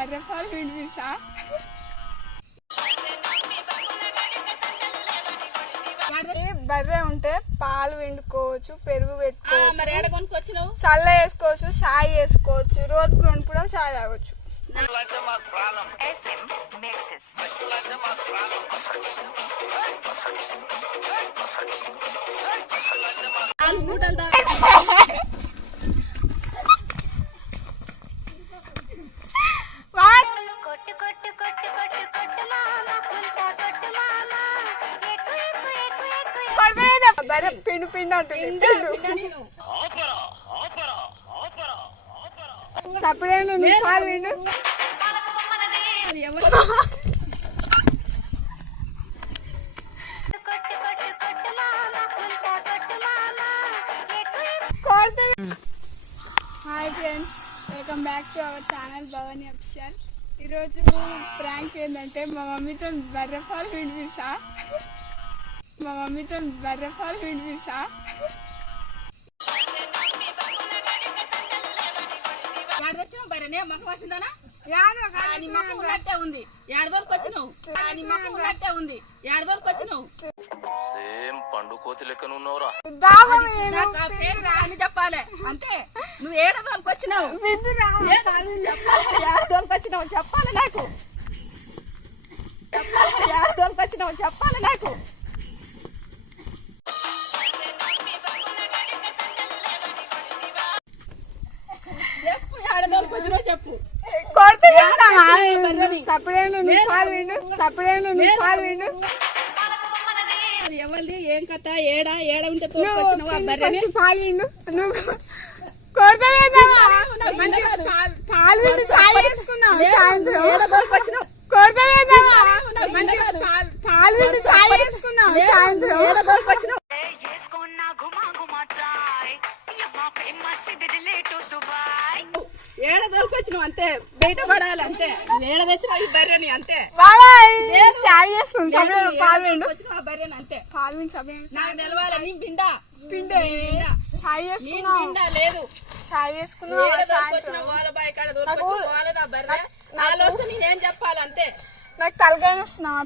బర్రె పాలు వినిపిస్తా. బర్రె ఉంటే పాలు వండుకోవచ్చు, పెరుగు పెట్టుకోవచ్చు, చల్ల వేసుకోవచ్చు, చాయ్ వేసుకోవచ్చు, రోజుకు 2 పూటలు చాయ్ తాగొచ్చు. బర్రె పిండి పిండి అంటుంది. అప్పుడే పాలు విండు. Hi friends, welcome back to our channel Bhavani official. ఈరోజు ప్రాంక్ ఏంటంటే మా మమ్మీతో బర్రె పాలు వినిపిస్తా. ఉంది పండు కోతి లెక్కన ఉన్నావురా అని చెప్పాలి అంతే. నువ్వు ఏడదోనికి వచ్చినావు, చెప్పాలి నాకు, చెప్పాలి నాకు. చెప్పు ఎవరిది ఏం కథ, ఏడ ఉంటే పాలు విండు. ఏడ దొరికొచ్చినావు అంతే, బయట పడాలి అంతే. ఏడ తెచ్చినావు ఈ బర్రెని అంతే. బర్రెని అంతే. నాకు తెలవాలి నీ పిండా లేదు. నేనేం చెప్పాలి అంతే. నాకు తలకాయ వస్తున్నావా?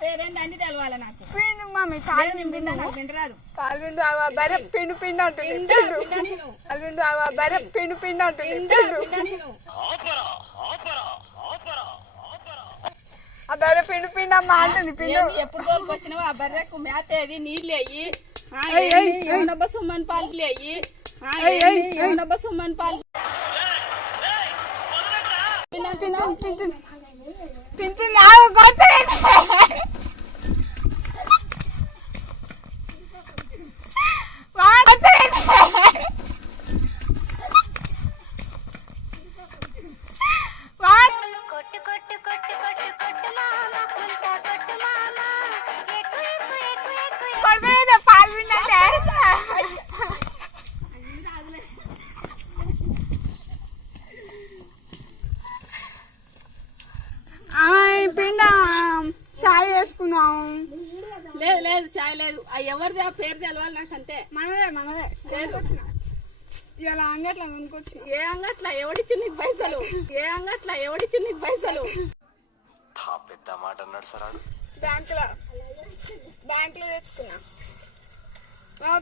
పేరేంటి అన్ని తెలవాలి నాకు. పిండి మమ్మీ పిండా నాకు పిండి రాదు. కాల్విండు బర్రె పిండి పిండి అంటుంది. బర్రె పిండి పిండి అంటుంది. ఆ బర్రె పిండి పిండి అమ్మ అంటుంది. పిండి ఎప్పుడు తోలుకు వచ్చినావు? ఆ బర్రెకు మేత ఏది, నీళ్ళు అయ్యి సుమ్మని పాలు అయ్యి సుమ్మని పాలు పింఛన్ చాయ్ వేసుకున్నాం. లేదు చాయ్ లేదు. ఎవరిది ఆ పేరు తెలవాలి నాకు అంతే. మనదే ఇలా అంగట్లా అనుకోవచ్చు. ఏ అంగట్లా ఎవడిచ్చి నీకు పైసలు? పెద్ద మాట అన్నాడు సార్. బ్యాంకులో తెచ్చుకున్నా.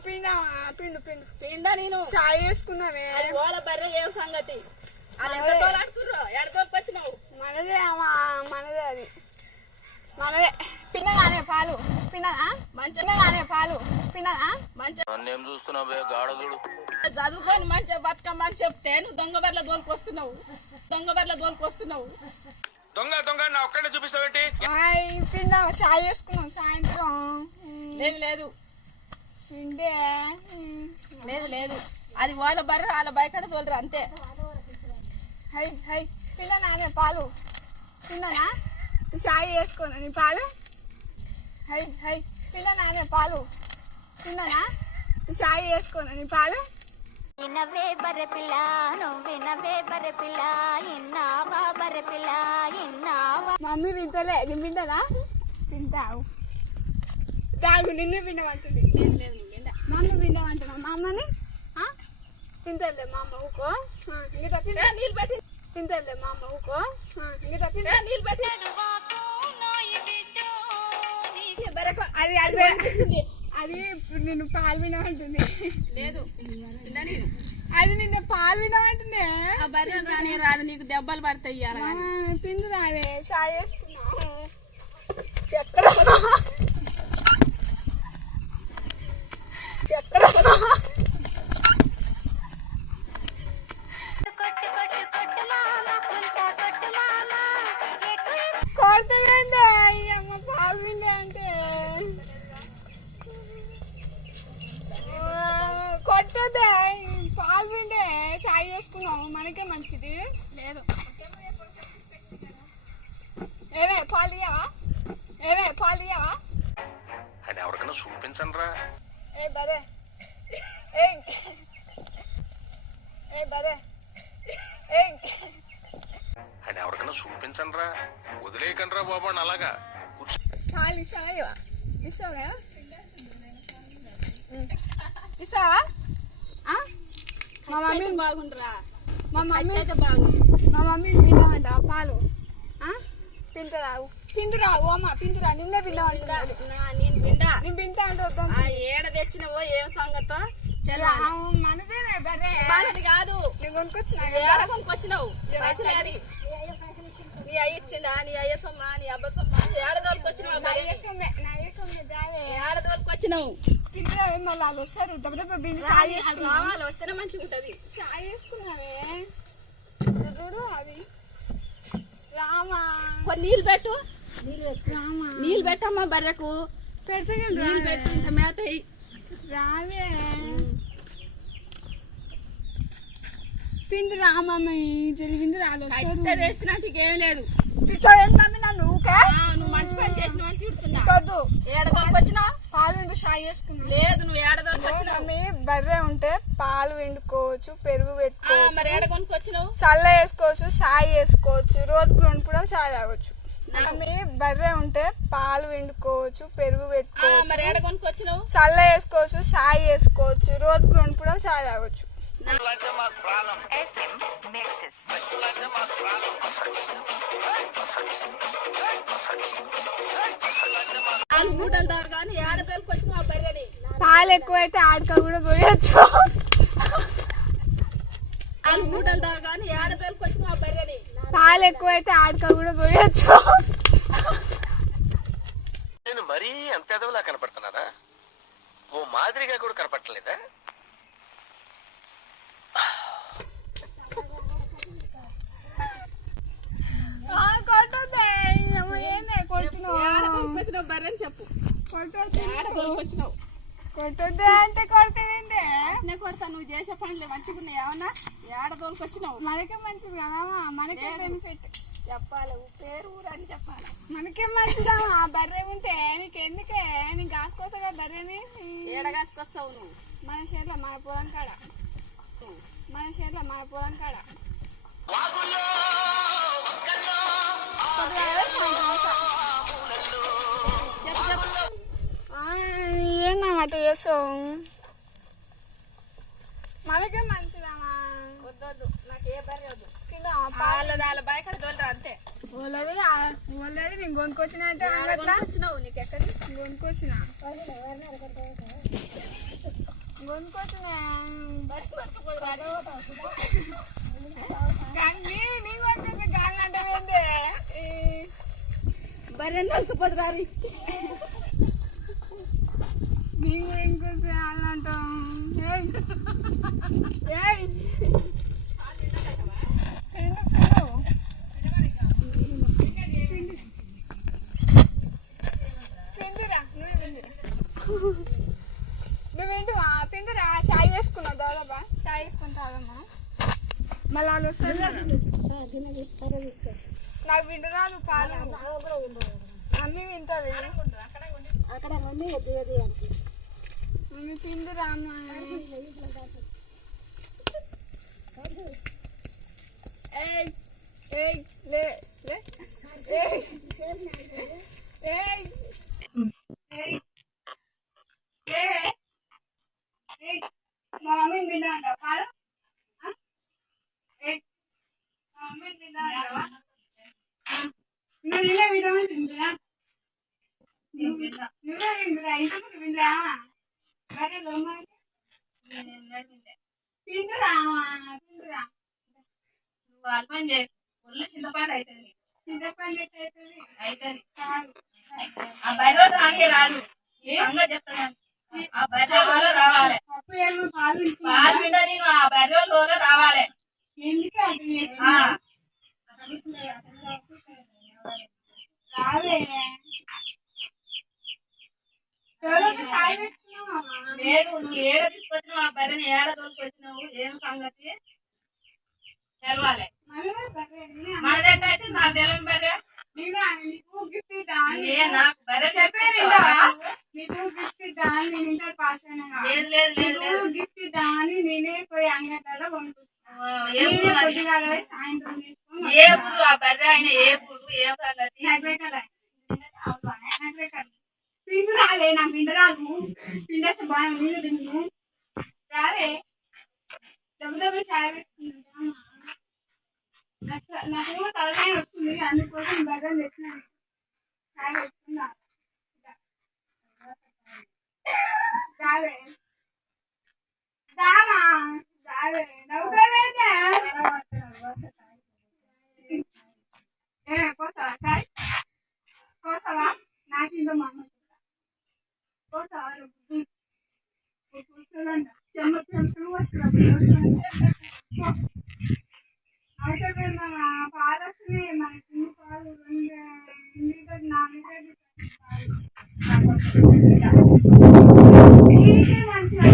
పిండా నేను చాయ్ వేసుకున్నావే. వాళ్ళ బర్రె లేవు సంగతి. ఎడతోకొచ్చినావు? మనదే అది మనదే. పిన్నగానే పాలు పిన్నగా మంచిగానే పాలు పిన్నగా మంచిగా చూస్తున్నావే గాడదుడు. చదువుకొని మంచిగా బతుకమ్మని చెప్తే నువ్వు దొంగ బర్రెల దొరికొస్తున్నావు. దొంగ నా ఒక్కడే చూపిస్తావేంటి? పిండా చాయ్ వేసుకున్నాం సాయంత్రం. లేదు పిండే లేదు. అది వాళ్ళ బర్రె వాళ్ళ బయట తోలరు అంతే. హై పిల్ల నానే పాలు పిల్లనా చాయ్ వేసుకోను నీ పాలు. హై పిల్ల నానే పాలు పిల్లనా చాయ్ వేసుకోను నీ పాలు. వినవే బర్రెపిల్ల వినవే బర్రెపిల్ల ఇన్నావా బర్రెపిల్ల ఇన్నావా. మమ్మీ తింటలే, నేను పిండనా? తింటావు తాగు. నిన్ను పిండమంటుంది. మమ్మీ పిండమంటున్నా. మా అమ్మని తింటలే మా అమ్మ ఊకో. ఇంకా నీళ్ళు పెట్టి పింతలే మా అమ్మ ఊకో ఇంకా నీళ్ళు పెట్టి అది అది అది ఇప్పుడు నిన్ను పాలు వినమంటుంది. లేదు నేను అది నిన్న పాలు వినమంటుంది. ఆ బర్రె రాని రాదు, నీకు దెబ్బలు పడతాయి ఇయ్యాల కానీ. పిండి రావే చాయ్ చేసుకున్నావు. ఎక్కడ ఎక్కడ కొడతలేందే అమ్మ పాలు పిండి అంటే కొట్టదే. పాలు పిండి చాయ్ చేసుకున్నాము, మనకే మంచిది. లేదు ఏవే పాలు ఇయ్యవా? ఏవే పాలు ఇయ్యవా? అని ఎవరికైనా చూపించండి రా. ఏ బరే ఏ బరే అని ఎవరికైనా చూపించండి రా. వదిలేయకండి రా బాబు అని అలాగా కూర్చో. పాలు ఇస్తావా? ఇస్తావు కదా? ఇస్తావా? మా మమ్మీ బాగుండరా, మా మమ్మీ అయితే బాగుంది. మా మమ్మీ పిండమంట పాలు. పింతరావు పిందురావు అమ్మ పిందురా, నిన్నే పిండమంటున్నాడు. నేను పిండా నేను పింతా అంటే వద్దాం. ఆ ఏడ తెచ్చినవో ఏం సంగతో మనదేనే బరే. మనది కాదు, నేను కొనుక్కొచ్చిన ఏడ కొనుక్కొచ్చినావు? పైసలు ఏడి? నీ అయ్య ఇచ్చిండా? నీ అయ్య సొమ్మ, నీ అబ్బ సొమ్మ? ఏడ తోలుకొచ్చినావు? ఏడ తోలుకొచ్చినావు? పిందురావు మళ్ళీ వాళ్ళు వస్తారు దెబ్బ దెబ్బ పిండి చాయ్ వాళ్ళు చేసుకున్నావా? రావాలి, వస్తేనే మంచిగా ఉంటది. చాయ్ చేసుకున్నావే చూడు. అది రామా కొన్ని నీళ్ళు పెట్టు, రామా నీళ్ళు పెట్టమ్మా బర్రెకు. పెడతా నీళ్ళు పెట్టు, ఇంకా మేత ఎయ్. రావే పిండి రామమ్మ జరిగింది రాలు అయితే వేసినట్టు ఏం లేదు. నన్ను ఊకే నువ్వు మంచి పని చేసినావు అని తిడుతున్నా. వద్దు. ఏడ తోలుకొచ్చినావు? పాలు చాయ్ చేసుకున్నా. లేదు, నువ్వు ఏడ తోలుకొచ్చినావు? మమ్మీ బర్రె ఉంటే పాలు వండుకోవచ్చు, పెరుగు పెట్టుకోవచ్చు, మరి ఏడ కొనుక్కొచ్చినావు? చల్ల వేసుకోవచ్చు, చాయ్ చేసుకోవచ్చు, రోజుకు 2 పూటలు చాయ్ తాగొచ్చు. మమ్మీ బర్రె ఉంటే పాలు వండుకోవచ్చు, పెరుగు పెట్టుకోవచ్చు, మరి ఏడ కొనుక్కొచ్చినావు? చల్ల వేసుకోవచ్చు, చాయ్ చేసుకోవచ్చు, రోజుకు 2 పూటలు చాయ్ తాగొచ్చు. పాలు మూటలు తాగాని ఏడ తోలుకొచ్చినావు బర్రెని? పాలు ఎక్కువైతే ఆడక కూడా పోయొచ్చు. పాలు మూటలు తాగాని ఏడ తోలుకొచ్చినావు బర్రెని? పాలు ఎక్కువైతే ఆడక కూడా పోయొచ్చు. నేను మరీ అంత ఎదవలా కనపడుతున్నారా? ఓ మాదిరిగా కూడా కనపడలేదా? ఏడ తోలుకొచ్చినావు బర్రెని చెప్పు. ఏడ తోలుకొచ్చినావు? కొట్టొద్దే అంటే కొడతావేంటే? నేను కొడతా, నువ్వు చేసే పనులు మంచిగా ఉన్నాయి. ఏమన్నా ఏడ తోలుకొచ్చినావు? మనకే మంచిది కదమ్మా, మనకే బెనిఫిట్. చెప్పాలి, పేరు ఊరు అని చెప్పాలి. మనకే మంచిదమ్మా బర్రె ఉంటే. నీకెందుకే? నీకు కాసుకోసా కదా బర్రెని. ఏడ కాసుకొస్తావు నువ్వు? మన చేతిలో మన పొలం కాడ, మన చేతిలో మన పొలం కాడ చెప్పు చెప్పు. ఏందన్నమాట చేస్తావు? మనకే మంచిదమ్మా. వద్దొద్దు, నాకు ఏ బర్రె వద్దు. పాలు బయకడ తోలరా అంతే. ఓలది నేను కొనుక్కొచ్చిన అంటే ఏడ కొనుక్కొచ్చినావు? నీకెక్కడి కొనుక్కొచ్చిన బర్రె నలుకుపోదు రారి. నీకు ఇంకొచ్చి అంటాం. నువ్వేంటివా పిండిరా? చాయ్ చేసుకున్నావు దాదాపా? చాయ్ చేసుకుని తాగమ్మా. మళ్ళీ వాళ్ళు వస్తారు. నాకు పిండి రాదు, పాలు అన్నీ వింటుంది. మమ్మీ పిండి రామ్మా. లే లే మా మమ్మీ పిండి అంట పాలు. నువ్వే విందురా ఇంతకు విందురా బర్రె దొంగ పిందురా పిందురా నువ్వు అల్పం చేయ ఒళ్ళు చింతపండు అవుతుంది చింతపండు అవుతుంది అవుతుంది కాదు ఆ బయట నాకే రాదు ఏమన్నా చెప్తాను ఆ బయట రావాలి పప్పు ఏమో పాలు పాలు పిండ నేను ఆ బర్రెలో రావాలి ఎందుకు అది ఆ, రావే ఎవరికి సాయి పెట్టుకున్నావా లేదు నువ్వు ఏడ తీసుకొచ్చినావు ఆ బర్రెని ఏడ తోలుకొచ్చినావు ఏం సంగతి తెలవాలి మళ్ళీ బర్రె మన దగ్గర అయితే నాకు తెలియని బర్రె నీకు గిఫ్ట్ ఇద్దా ఏ నాకు బర్రె చెప్పేది చెప్పేది వింటావా? నీకు గిఫ్ట్ ఇద్దా అని నేను ఇంటర్ పాస్ అయినా లేదు లేదు లేదు లేదు నీకు గిఫ్ట్ ఇద్దా అని నేనే పోయి అంగట్లో ఆ, ఏ నేనే ఊరు అది? పొద్దుగాల పోయి సాయంత్రం తీసుకొని ఏ ఊరు ఆ బర్రె ఆయన ఏ ఊరు ఏం సంగతి పిండు రాలే నా పిండ రాదు పిండేస్తే బాగా నీళ్ళు తిన్ను రాలే దెబ్బ చాయ్ పెట్టుకున్నా నాకు తలకాయ వస్తుంది అందుకోసం బర్రెలు తెచ్చినాను చాయ్ పెట్టుకున్నా రాలే దామా రాలే నవ్వుతావేంటే పోతావా చాయ్ పోతావా నాకు ఇంత మా అమ్మ పోతావా చెమ్మ చెంపులు అయితే పాలు వస్తున్నాయి మనకి పాలు 2 లీటర్ 4 లీటర్ మంచిగా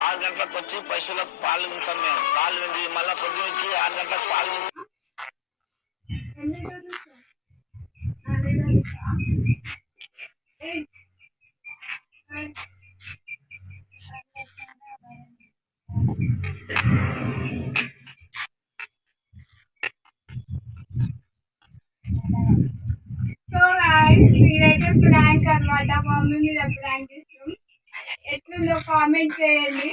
ఆరు గంటలకు వచ్చి పశువులకు పాలు వింటాం మేము పాలు విండి మళ్ళా పొద్దుకి 6 గంటలకు పాలు వింటాం సో గైస్ ఇదైతే ప్రాంక్ అన్నమాట మమ్మీ మీద ప్రాంక్ ఇస్తాం ఎట్లుందో కామెంట్ చేయండి